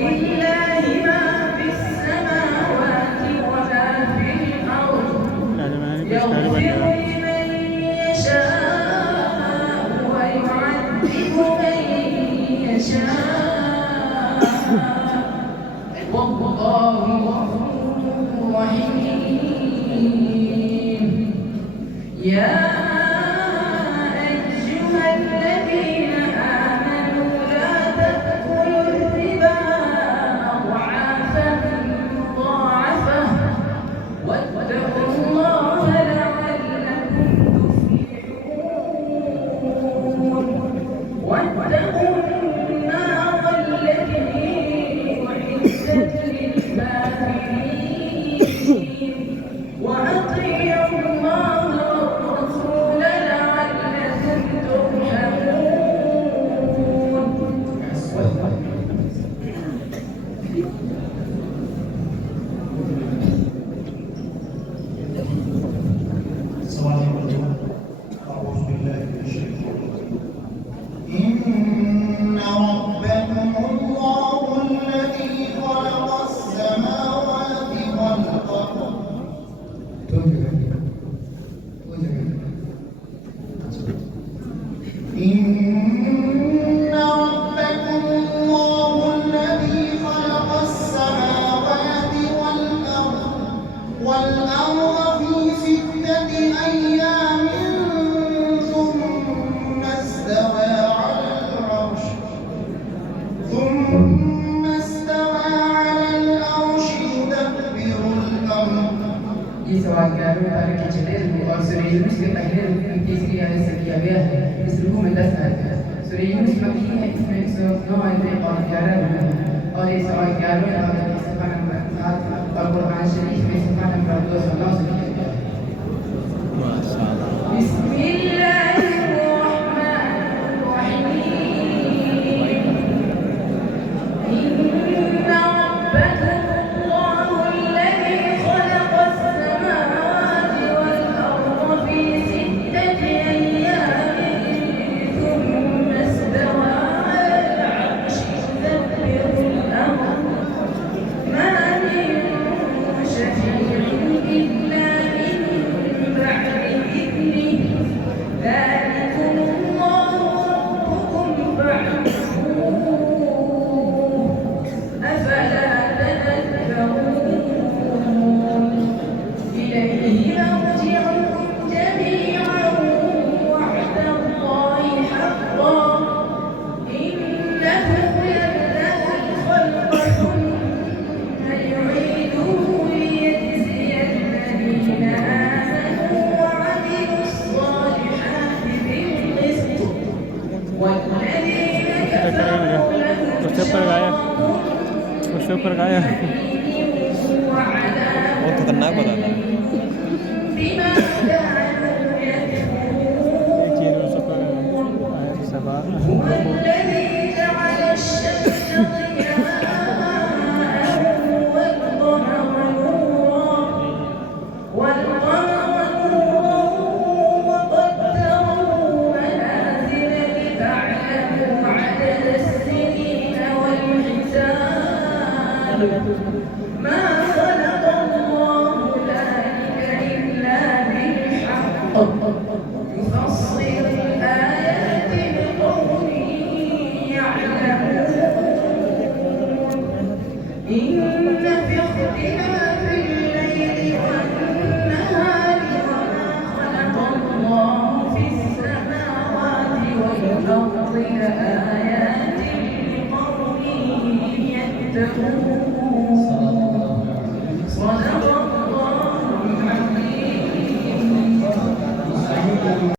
ولله ما في السماوات وما في الأرض يغفر لمن يشاء ويعذب من يشاء والله غفور رحيم. يا أيها الذين آمنوا لا تأكلوا الربا أضعافا مضاعفة واتقوا الله لعلكم تفلحون. واتقوا النار التي أعدت للكافرين وأطيعوا الله والرسول لعلكم ترحمون. السلام عليكم. أعوذ بالله من الشيطان الرجيم. إن ربكم الله الذي خلق السماوات والأرض. إن ربكم الله الذي خلق السماوات والأرض في 6 أيام ثم استوى على العرش يدبر الأمر. ये सवाल क्या है तारीख की चले और सूरह यूनुस के पहले रुकू में तीसरी आयत से किया गया है। इस रुकू में 10 आयत है। सूरह यूनुस मक्की है, इसमें 109 आयतें और 11 रुकू हैं और ये सवाल 11वें आयत की सफ़ा नंबर 7 और कुरान शरीफ में सफ़ा नंबर 209 से किया गया है। उसके ऊपर गाया बहुत खतरनाक बता था।